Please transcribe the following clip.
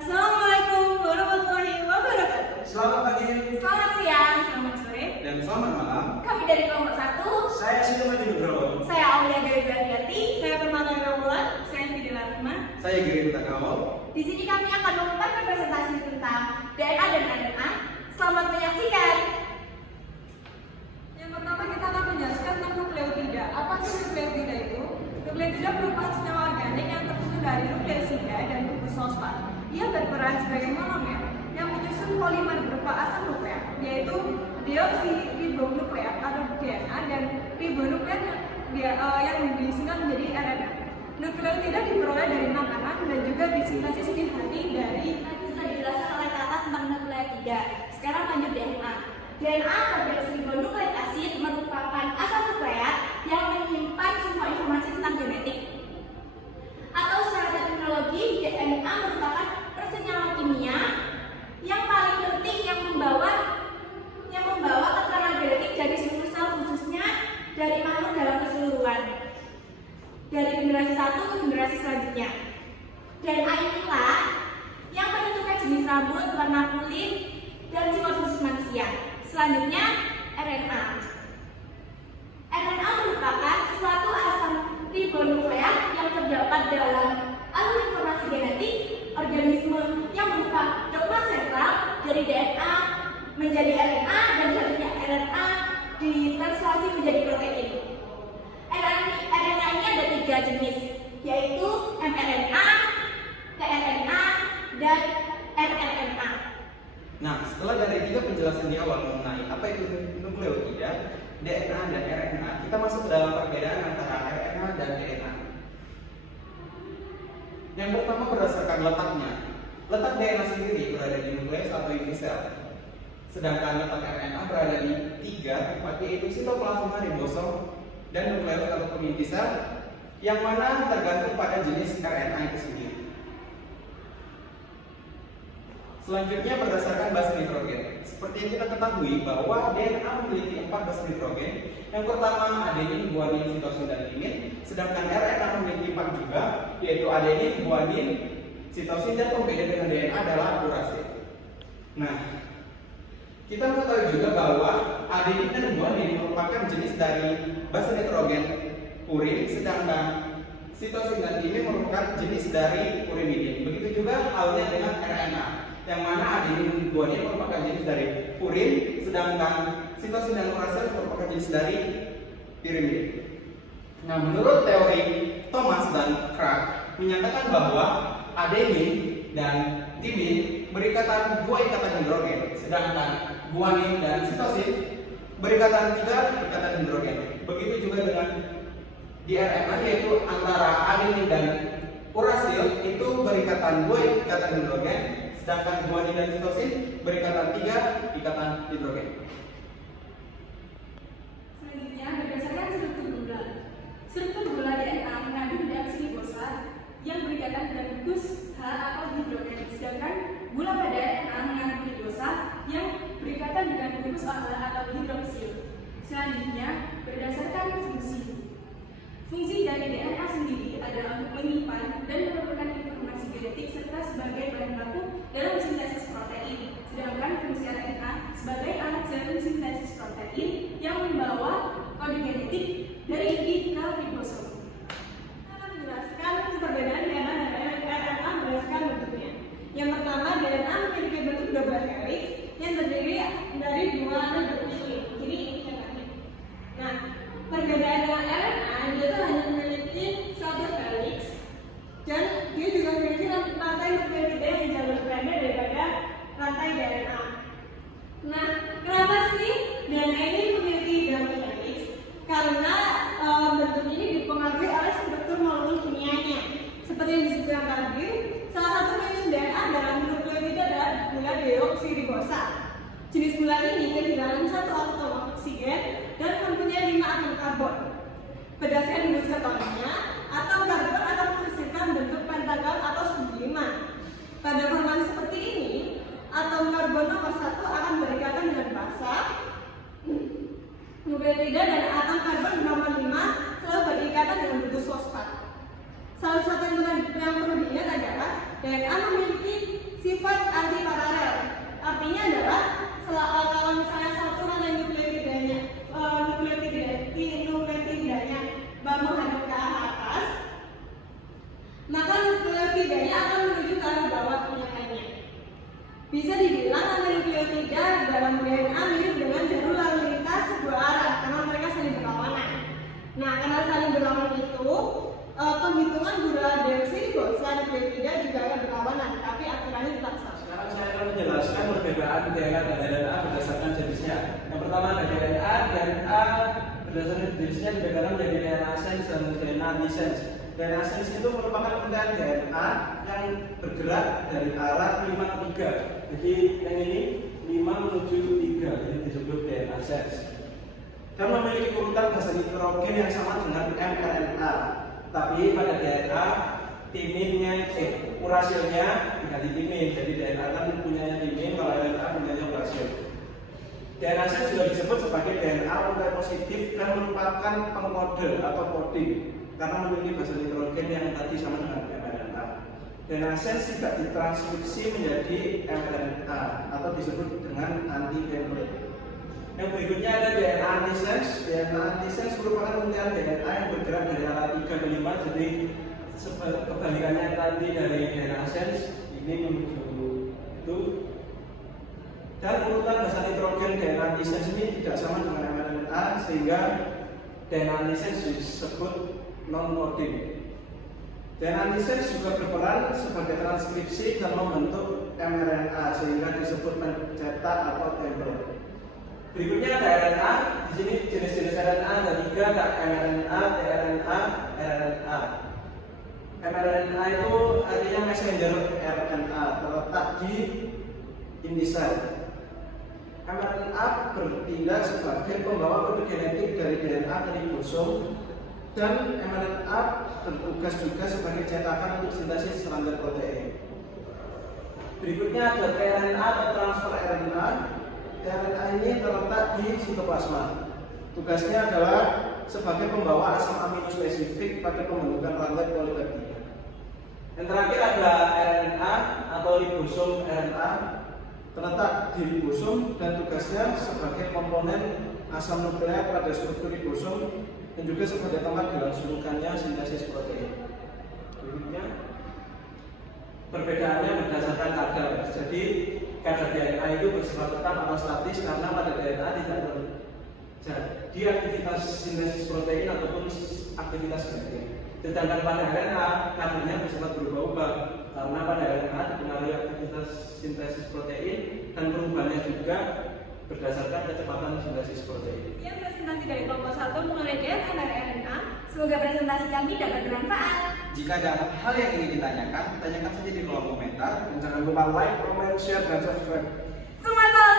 Assalamualaikum warahmatullahi wabarakatuh. Selamat pagi Selamat siang, selamat sore. dan selamat malam. Kami dari kelompok 1. Saya Sulaiman Nugroho. Saya Aulia Garibradiati. Saya Permata Iramulan. Saya Fidil Rahma. Saya Giri Utakawal. Di sini kami akan mengumumkan presentasi tentang DNA dan RNA. Selamat menyaksikan. Yang pertama kita akan menjelaskan tentang nukleotida. Apa sih nukleotida itu? Nukleotida merupakan senyawa organik yang tersusun dari nukleosida dan gugus fosfat. Ia berperan sebagai monomer yang menyusun polimer berupa asam nukleat, yaitu deoksiribonukleat atau DNA dan ribonukleat yang disingkat menjadi RNA. Nukleotida diperoleh dari makanan dan juga disintesis di hati dari Tadi sudah dijelaskan oleh kakak tentang nukleotida. Sekarang lanjut DNA. DNA atau deoksiribonukleik asid merupakan asam nukleat yang menyimpan semua informasi tentang genetik. Atau secara teknologi, DNA merupakan persenyawa kimia yang paling penting yang membawa keterangan genetik dari seluruh sel, khususnya dari makhluk dalam keseluruhan, dari generasi satu ke generasi selanjutnya. DNA inilah yang menentukan jenis rambut, warna kulit, dan sifat khusus manusia. Selanjutnya, RNA. RNA merupakan suatu asam ribonukleat yang terdapat dalam alur informasi genetik organisme yang berupa dogma sentral dari DNA menjadi RNA dan selanjutnya RNA ditranslasi menjadi protein. RNA ini ada 3 jenis, yaitu mRNA, tRNA, dan rRNA. Nah, setelah dari 3 penjelasan di awal mengenai apa itu nukleotida, DNA dan RNA, kita masuk ke dalam perbedaan antara RNA dan DNA. Yang pertama berdasarkan letaknya. Letak DNA sendiri berada di nukleus atau inti sel. Sedangkan letak RNA berada di 3 tempat, yaitu sitoplasma, ribosom, dan nukleus ataupun inti sel, yang mana tergantung pada jenis RNA itu sendiri. Selanjutnya berdasarkan base nitrogen. Seperti yang kita ketahui bahwa DNA memiliki 4 base nitrogen. Yang pertama adenin, guanin, sitosin, dan timin. Sedangkan RNA memiliki 4 juga, yaitu adenin, guanin, sitosin, dan pembeda dengan DNA adalah urasil. Nah, kita mengetahui juga bahwa adenin dan guanin merupakan jenis dari base nitrogen purin, sedangkan sitosin dan timin merupakan jenis dari purimidin. Begitu juga halnya dengan RNA, yang mana adenin dan guanin merupakan jenis dari purin, sedangkan sitosin dan urasil merupakan jenis dari pirimidin. Nah, menurut teori Thomas dan Crick menyatakan bahwa adenin dan timin berikatan 2 ikatan hidrogen, sedangkan guanin dan sitosin berikatan 3 ikatan hidrogen. Begitu juga dengan di RNA, yaitu antara adenin dan urasil itu berikatan 2 ikatan hidrogen, sedangkan guanin dan sitosin berikatan 3 ikatan hidrogen. Selanjutnya, berdasarkan struktur gula. Struktur gula DNA mengandung deoksiribosa yang berikatan dengan gugus H atau hidrogen, sedangkan gula pada RNA mengandung ribosa yang berikatan dengan gugus OH atau hidroksil. Selanjutnya, berdasarkan fungsi. Fungsi dari DNA sendiri adalah untuk menyimpan dan mengumpulkan informasi genetik serta sebagai bahan baku dalam sintesis protein. Sedangkan fungsi RNA sebagai alat jarum sintesis protein yang membawa kode genetik dari inti ke ribosom. Kita akan menjelaskan perbedaan DNA dan RNA berdasarkan bentuknya. Yang pertama, DNA memiliki bentuk double helix yang terdiri dari 2 nukleotida. Jadi ini contohnya. Nah, perbedaan dengan RNA, dia tuh hanya memiliki 1 helix dan dia juga memiliki rantai nukleotida yang jauh lebih pendek daripada rantai DNA. Nah, kenapa sih DNA ini memiliki double helix? Karena bentuk ini dipengaruhi oleh struktur molekul kimianya. Seperti yang disebutkan tadi, salah satu penyusun DNA dalam nukleotida adalah gula deoksiribosa. Jenis gula ini kehilangan 1 atom oksigen dan mempunyai 5 atom karbon. Berdasarkan rumus ketonnya, atom karbon akan menghasilkan bentuk pentagon atau subliman. Pada formasi seperti ini, atom karbon nomor 1 akan berikatan dengan basa nukleotida dan atom karbon nomor 5 selalu berikatan dengan gugus fosfat. Salah satu yang perlu diingat adalah DNA memiliki sifat antiparalel. Artinya adalah kalau misalnya satu rantai nukleotidanya menghadap ke arah atas, maka nukleotidanya akan menuju ke arah bawah yang lainnya. Bisa dibilang rantai nukleotida dalam DNA mirip dengan jalur lalu lintas dua arah karena mereka saling berlawanan. Nah, karena saling berlawanan itu, penghitungan gula deoksiribosa nukleotida juga akan berlawanan, tapi aturannya tetap sama. Sekarang saya akan menjelaskan perbedaan DNA dan RNA berdasarkan jenisnya. Yang pertama ada DNA berdasarkan jenisnya dibedakan menjadi DNA sense dan DNA antisense. DNA sense itu merupakan untayan DNA yang bergerak dari arah 5 ke 3. Jadi yang ini 5 menuju 3, jadi disebut DNA sense. Dan memiliki urutan basa nitrogen yang sama dengan mRNA. Tapi pada DNA urasilnya diganti timin. Jadi DNA kan punya timin, kalau RNA punya urasil. DNA sense juga disebut sebagai DNA untai positif dan merupakan pengkode atau coding karena memiliki basa nitrogen yang tadi sama dengan mRNA. DNA sense tidak ditranskripsi menjadi mRNA atau disebut dengan anti-template. Yang berikutnya ada DNA antisense. DNA antisense merupakan untayan DNA yang bergerak dari arah 3 ke 5, jadi kebalikannya tadi dari DNA sense, ini menuju itu. Dan urutan basa nitrogen DNA antisense ini tidak sama dengan mRNA sehingga DNA antisense disebut non-coding. DNA antisense juga berperan sebagai transkripsi dan membentuk mRNA sehingga disebut pencetak atau template. Berikutnya ada RNA. Di sini jenis-jenis RNA ada 3, ada mRNA, tRNA, RNA. mRNA itu artinya messenger RNA, terletak di inti sel. mRNA bertindak sebagai pembawa kode genetik dari DNA ke ribosom, dan mRNA bertugas juga sebagai cetakan untuk sintesis rantai protein. Berikutnya ada tRNA atau transfer RNA. tRNA ini terletak di sitoplasma. Tugasnya adalah sebagai pembawa asam amino spesifik pada pembentukan rantai polipeptida. Yang terakhir ada RNA atau ribosom RNA, terletak di ribosom dan tugasnya sebagai komponen asam nukleat pada struktur ribosom dan juga sebagai tempat dilangsungkannya sintesis protein. Berikutnya, perbedaannya berdasarkan kadar. Jadi kadar DNA itu bersifat tetap atau statis karena pada DNA tidak terjadi aktivitas sintesis protein ataupun aktivitas genetik. Sedangkan pada RNA kadarnya bersifat berubah-ubah karena pada RNA dipengaruhi aktivitas sintesis protein dan perubahannya juga berdasarkan kecepatan sintesis protein. Sekian presentasi dari kelompok 1 mengenai DNA dan RNA. Semoga presentasi kami dapat bermanfaat. Jika ada hal yang ingin ditanyakan, tanyakan saja di kolom komentar. Dan jangan lupa like, comment, share, dan subscribe. Semangat!